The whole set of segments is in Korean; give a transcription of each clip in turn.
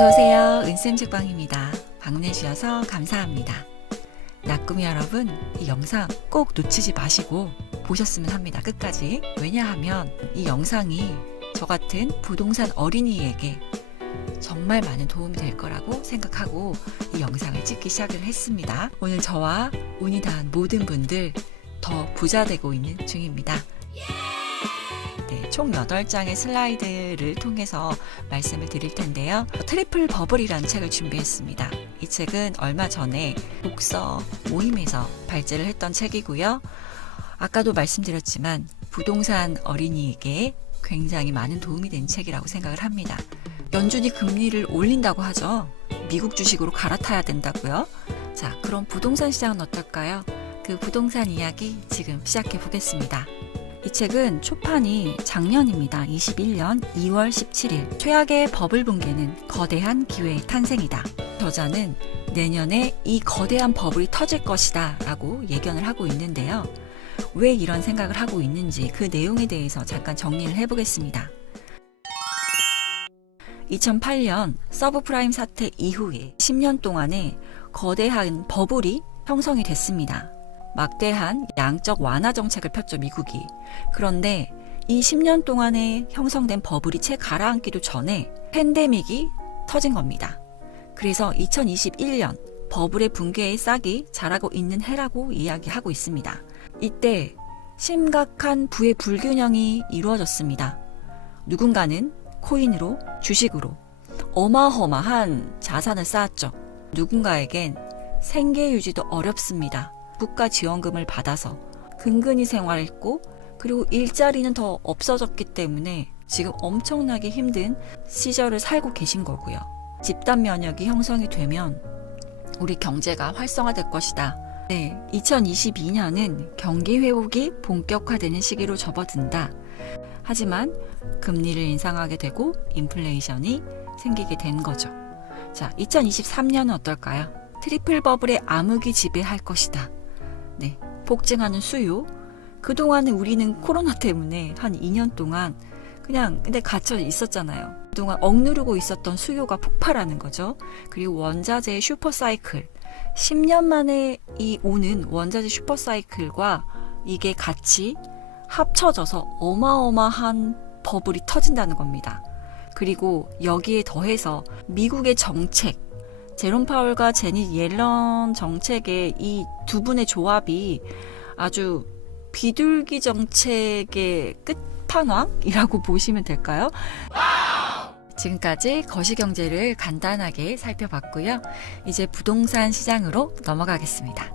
어서오세요. 은쌤책방입니다. 방문해주셔서 감사합니다. 낙구미 여러분, 이 영상 꼭 놓치지 마시고 보셨으면 합니다. 끝까지. 왜냐하면 이 영상이 저 같은 부동산 어린이에게 정말 많은 도움이 될 거라고 생각하고 이 영상을 찍기 시작을 했습니다. 오늘 저와 운이 닿은 모든 분들 더 부자 되고 있는 중입니다. 네, 총 8장의 슬라이드를 통해서 말씀을 드릴 텐데요. 트리플 버블이라는 책을 준비했습니다. 이 책은 얼마 전에 독서 모임에서 발제를 했던 책이고요. 아까도 말씀드렸지만 부동산 어린이에게 굉장히 많은 도움이 된 책이라고 생각을 합니다. 연준이 금리를 올린다고 하죠. 미국 주식으로 갈아타야 된다고요. 자, 그럼 부동산 시장은 어떨까요? 그 부동산 이야기 지금 시작해 보겠습니다. 이 책은 초판이 작년입니다. 21년 2월 17일. 최악의 버블 붕괴는 거대한 기회의 탄생이다. 저자는 내년에 이 거대한 버블이 터질 것이다 라고 예견을 하고 있는데요. 왜 이런 생각을 하고 있는지 그 내용에 대해서 잠깐 정리를 해보겠습니다. 2008년 서브프라임 사태 이후에 10년 동안에 거대한 버블이 형성이 됐습니다. 막대한 양적 완화 정책을 폈죠, 미국이. 그런데 이 10년 동안에 형성된 버블이 채 가라앉기도 전에 팬데믹이 터진 겁니다. 그래서 2021년 버블의 붕괴의 싹이 자라고 있는 해라고 이야기하고 있습니다. 이때 심각한 부의 불균형이 이루어졌습니다. 누군가는 코인으로 주식으로 어마어마한 자산을 쌓았죠. 누군가에겐 생계 유지도 어렵습니다. 국가 지원금을 받아서 근근히 생활했고 그리고 일자리는 더 없어졌기 때문에 지금 엄청나게 힘든 시절을 살고 계신 거고요. 집단 면역이 형성이 되면 우리 경제가 활성화될 것이다. 네, 2022년은 경기 회복이 본격화되는 시기로 접어든다. 하지만 금리를 인상하게 되고 인플레이션이 생기게 된 거죠. 자, 2023년은 어떨까요? 트리플 버블의 암흑이 지배할 것이다. 네, 폭증하는 수요. 그동안은 우리는 코로나 때문에 한 2년 동안 그냥 근데 갇혀 있었잖아요. 그동안 억누르고 있었던 수요가 폭발하는 거죠. 그리고 원자재의 슈퍼 사이클. 10년 만에 이 오는 원자재 슈퍼 사이클과 이게 같이 합쳐져서 어마어마한 버블이 터진다는 겁니다. 그리고 여기에 더해서 미국의 정책, 제롬 파월과 제니 옐런 정책의 이 두 분의 조합이 아주 비둘기 정책의 끝판왕이라고 보시면 될까요? 지금까지 거시경제를 간단하게 살펴봤고요. 이제 부동산 시장으로 넘어가겠습니다.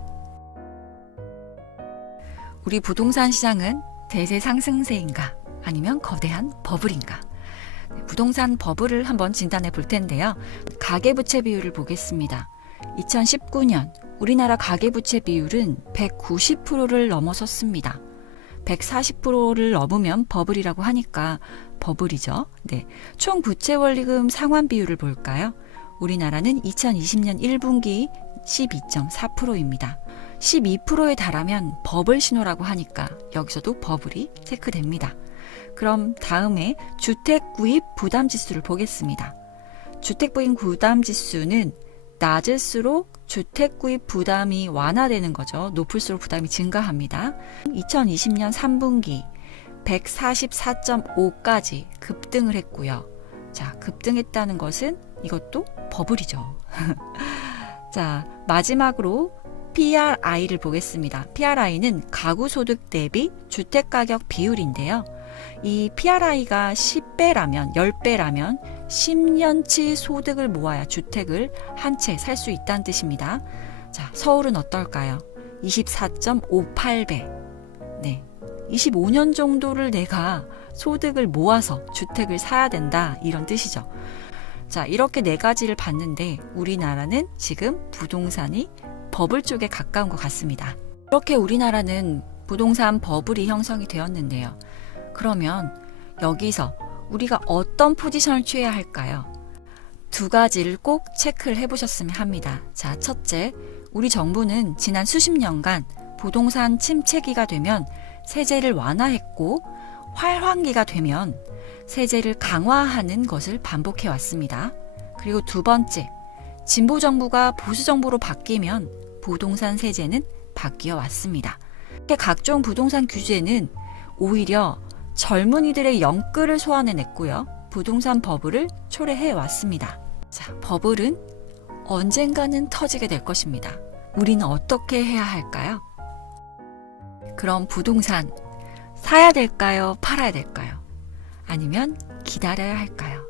우리 부동산 시장은 대세 상승세인가 아니면 거대한 버블인가? 네, 부동산 버블을 한번 진단해 볼 텐데요. 가계부채 비율을 보겠습니다. 2019년 우리나라 가계부채 비율은 190%를 넘어섰습니다. 140%를 넘으면 버블이라고 하니까 버블이죠. 네. 총 부채 원리금 상환 비율을 볼까요? 우리나라는 2020년 1분기 12.4%입니다. 12%에 달하면 버블 신호라고 하니까 여기서도 버블이 체크됩니다. 그럼 다음에 주택 구입 부담 지수를 보겠습니다. 주택 구입 부담 지수는 낮을수록 주택 구입 부담이 완화되는 거죠. 높을수록 부담이 증가합니다. 2020년 3분기 144.5까지 급등을 했고요. 자, 급등했다는 것은 이것도 버블이죠. 자, 마지막으로 PRI를 보겠습니다. PRI는 가구 소득 대비 주택 가격 비율인데요. 이 PRI가 10배라면, 10배라면 10년치 소득을 모아야 주택을 한 채 살 수 있다는 뜻입니다. 자, 서울은 어떨까요? 24.58배. 네. 25년 정도를 내가 소득을 모아서 주택을 사야 된다. 이런 뜻이죠. 자, 이렇게 네 가지를 봤는데 우리나라는 지금 부동산이 버블 쪽에 가까운 것 같습니다. 이렇게 우리나라는 부동산 버블이 형성이 되었는데요. 그러면 여기서 우리가 어떤 포지션을 취해야 할까요? 두 가지를 꼭 체크를 해보셨으면 합니다. 자, 첫째, 우리 정부는 지난 수십 년간 부동산 침체기가 되면 세제를 완화했고 활황기가 되면 세제를 강화하는 것을 반복해 왔습니다. 그리고 두 번째, 진보 정부가 보수 정부로 바뀌면 부동산 세제는 바뀌어 왔습니다. 각종 부동산 규제는 오히려 젊은이들의 영끌을 소환해냈고요. 부동산 버블을 초래해 왔습니다. 자, 버블은 언젠가는 터지게 될 것입니다. 우리는 어떻게 해야 할까요? 그럼 부동산 사야 될까요? 팔아야 될까요? 아니면 기다려야 할까요?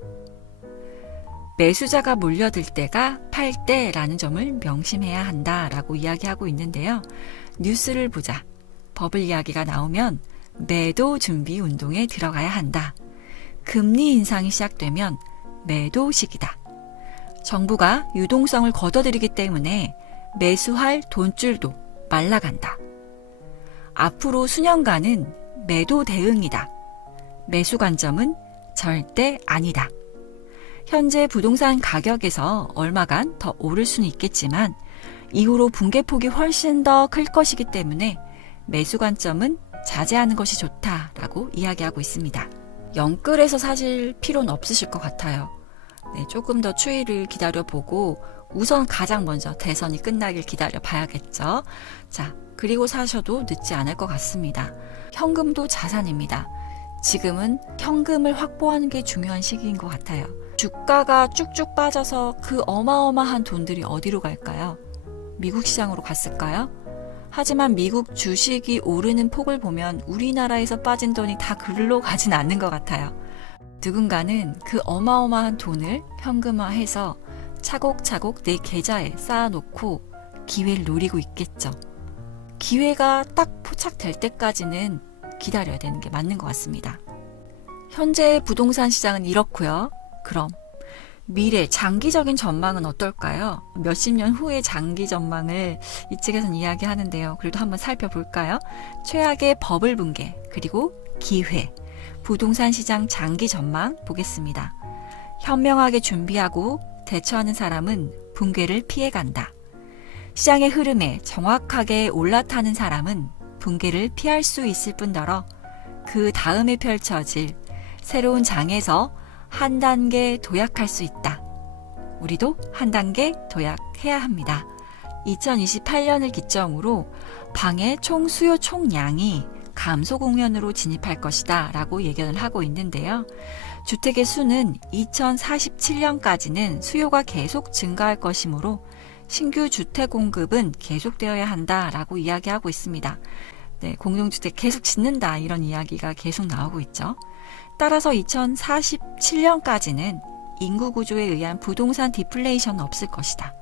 매수자가 몰려들 때가 팔 때라는 점을 명심해야 한다라고 이야기하고 있는데요. 뉴스를 보자. 버블 이야기가 나오면 매도 준비 운동에 들어가야 한다. 금리 인상이 시작되면 매도식이다. 정부가 유동성을 걷어들이기 때문에 매수할 돈줄도 말라간다. 앞으로 수년간은 매도 대응이다. 매수 관점은 절대 아니다. 현재 부동산 가격에서 얼마간 더 오를 수는 있겠지만 이후로 붕괴폭이 훨씬 더 클 것이기 때문에 매수 관점은 자제하는 것이 좋다라고 이야기하고 있습니다. 영끌에서 사실 필요는 없으실 것 같아요. 네, 조금 더 추이를 기다려보고 우선 가장 먼저 대선이 끝나길 기다려 봐야겠죠. 자, 그리고 사셔도 늦지 않을 것 같습니다. 현금도 자산입니다. 지금은 현금을 확보하는 게 중요한 시기인 것 같아요. 주가가 쭉쭉 빠져서 그 어마어마한 돈들이 어디로 갈까요? 미국 시장으로 갔을까요? 하지만 미국 주식이 오르는 폭을 보면 우리나라에서 빠진 돈이 다 글로 가진 않는 것 같아요. 누군가는 그 어마어마한 돈을 현금화해서 차곡차곡 내 계좌에 쌓아놓고 기회를 노리고 있겠죠. 기회가 딱 포착될 때까지는 기다려야 되는 게 맞는 것 같습니다. 현재 부동산 시장은 이렇고요. 그럼 미래 장기적인 전망은 어떨까요? 몇십 년 후의 장기 전망을 이 책에서는 이야기하는데요. 그래도 한번 살펴볼까요? 최악의 버블 붕괴 그리고 기회 부동산 시장 장기 전망 보겠습니다. 현명하게 준비하고 대처하는 사람은 붕괴를 피해간다. 시장의 흐름에 정확하게 올라타는 사람은 붕괴를 피할 수 있을 뿐더러 그 다음에 펼쳐질 새로운 장에서 한 단계 도약할 수 있다. 우리도 한 단계 도약해야 합니다. 2028년을 기점으로 방의 총 수요 총량이 감소 국면으로 진입할 것이다 라고 예견을 하고 있는데요. 주택의 수는 2047년까지는 수요가 계속 증가할 것이므로 신규 주택 공급은 계속되어야 한다 라고 이야기하고 있습니다. 네, 공동주택 계속 짓는다 이런 이야기가 계속 나오고 있죠. 따라서 2047년까지는 인구 구조에 의한 부동산 디플레이션은 없을 것이다.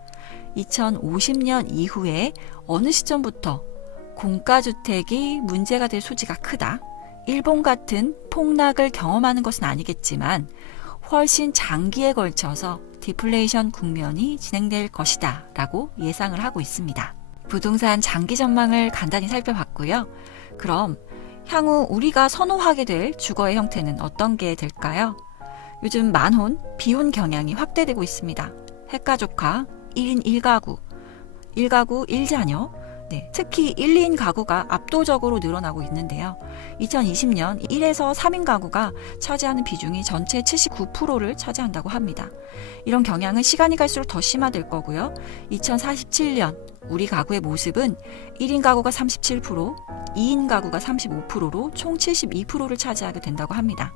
2050년 이후에 어느 시점부터 공가주택이 문제가 될 소지가 크다. 일본 같은 폭락을 경험하는 것은 아니겠지만 훨씬 장기에 걸쳐서 디플레이션 국면이 진행될 것이다 라고 예상을 하고 있습니다. 부동산 장기 전망을 간단히 살펴봤고요. 그럼 향후 우리가 선호하게 될 주거의 형태는 어떤 게 될까요? 요즘 만혼, 비혼 경향이 확대되고 있습니다. 핵가족화, 1인 1가구, 1가구 1자녀, 네, 특히 1, 2인 가구가 압도적으로 늘어나고 있는데요. 2020년 1에서 3인 가구가 차지하는 비중이 전체 79%를 차지한다고 합니다. 이런 경향은 시간이 갈수록 더 심화될 거고요. 2047년 우리 가구의 모습은 1인 가구가 37%, 2인 가구가 35%로 총 72%를 차지하게 된다고 합니다.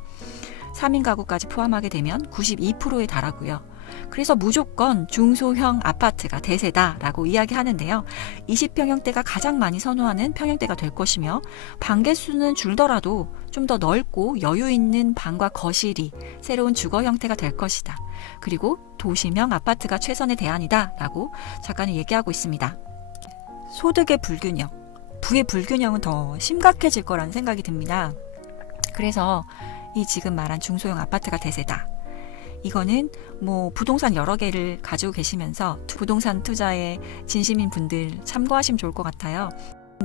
3인 가구까지 포함하게 되면 92%에 달하고요. 그래서 무조건 중소형 아파트가 대세다라고 이야기하는데요. 20평형대가 가장 많이 선호하는 평형대가 될 것이며 방 개수는 줄더라도 좀 더 넓고 여유 있는 방과 거실이 새로운 주거 형태가 될 것이다. 그리고 도시명 아파트가 최선의 대안이다라고 작가는 얘기하고 있습니다. 소득의 불균형, 부의 불균형은 더 심각해질 거라는 생각이 듭니다. 그래서 이 지금 말한 중소형 아파트가 대세다. 이거는 뭐 부동산 여러 개를 가지고 계시면서 부동산 투자에 진심인 분들 참고하시면 좋을 것 같아요.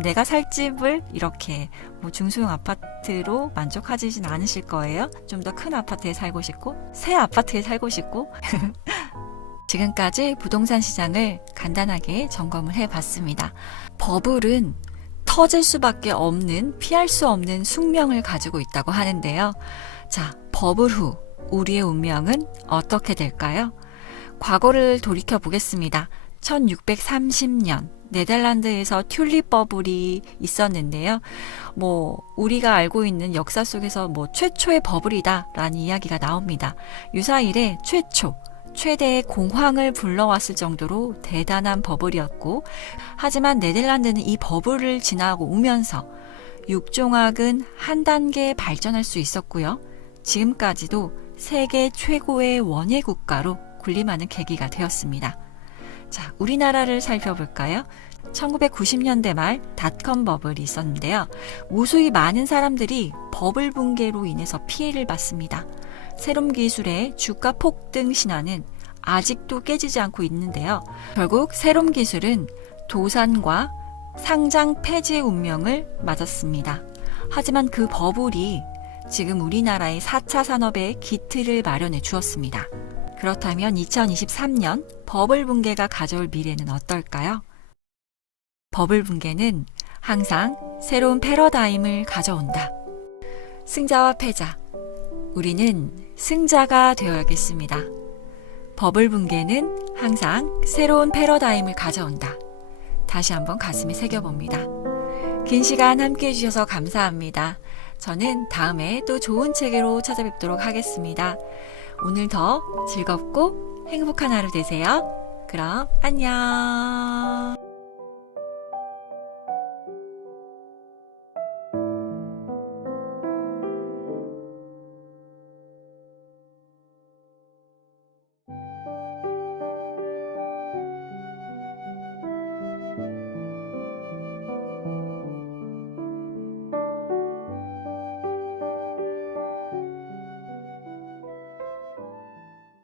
내가 살 집을 이렇게 뭐 중소형 아파트로 만족하지는 않으실 거예요. 좀 더 큰 아파트에 살고 싶고 새 아파트에 살고 싶고 지금까지 부동산 시장을 간단하게 점검을 해봤습니다. 버블은 터질 수밖에 없는 피할 수 없는 숙명을 가지고 있다고 하는데요. 자, 버블 후 우리의 운명은 어떻게 될까요? 과거를 돌이켜 보겠습니다. 1630년 네덜란드에서 튤립 버블이 있었는데요. 뭐 우리가 알고 있는 역사 속에서 뭐 최초의 버블이다라는 이야기가 나옵니다. 유사 일에 최초 최대의 공황을 불러왔을 정도로 대단한 버블이었고 하지만 네덜란드는 이 버블을 지나고 오면서 육종학은 한 단계 발전할 수 있었고요. 지금까지도 세계 최고의 원예 국가로 군림하는 계기가 되었습니다. 자, 우리나라를 살펴볼까요? 1990년대 말 닷컴 버블이 있었는데요. 무수히 많은 사람들이 버블 붕괴로 인해서 피해를 봤습니다. 세롬 기술의 주가 폭등 신화는 아직도 깨지지 않고 있는데요. 결국 세롬 기술은 도산과 상장 폐지의 운명을 맞았습니다. 하지만 그 버블이 지금 우리나라의 4차 산업의 기틀을 마련해 주었습니다. 그렇다면 2023년 버블 붕괴가 가져올 미래는 어떨까요? 버블 붕괴는 항상 새로운 패러다임을 가져온다. 승자와 패자. 우리는 승자가 되어야겠습니다. 버블 붕괴는 항상 새로운 패러다임을 가져온다. 다시 한번 가슴에 새겨봅니다. 긴 시간 함께 해주셔서 감사합니다. 저는 다음에 또 좋은 책으로 찾아뵙도록 하겠습니다. 오늘 더 즐겁고 행복한 하루 되세요. 그럼 안녕.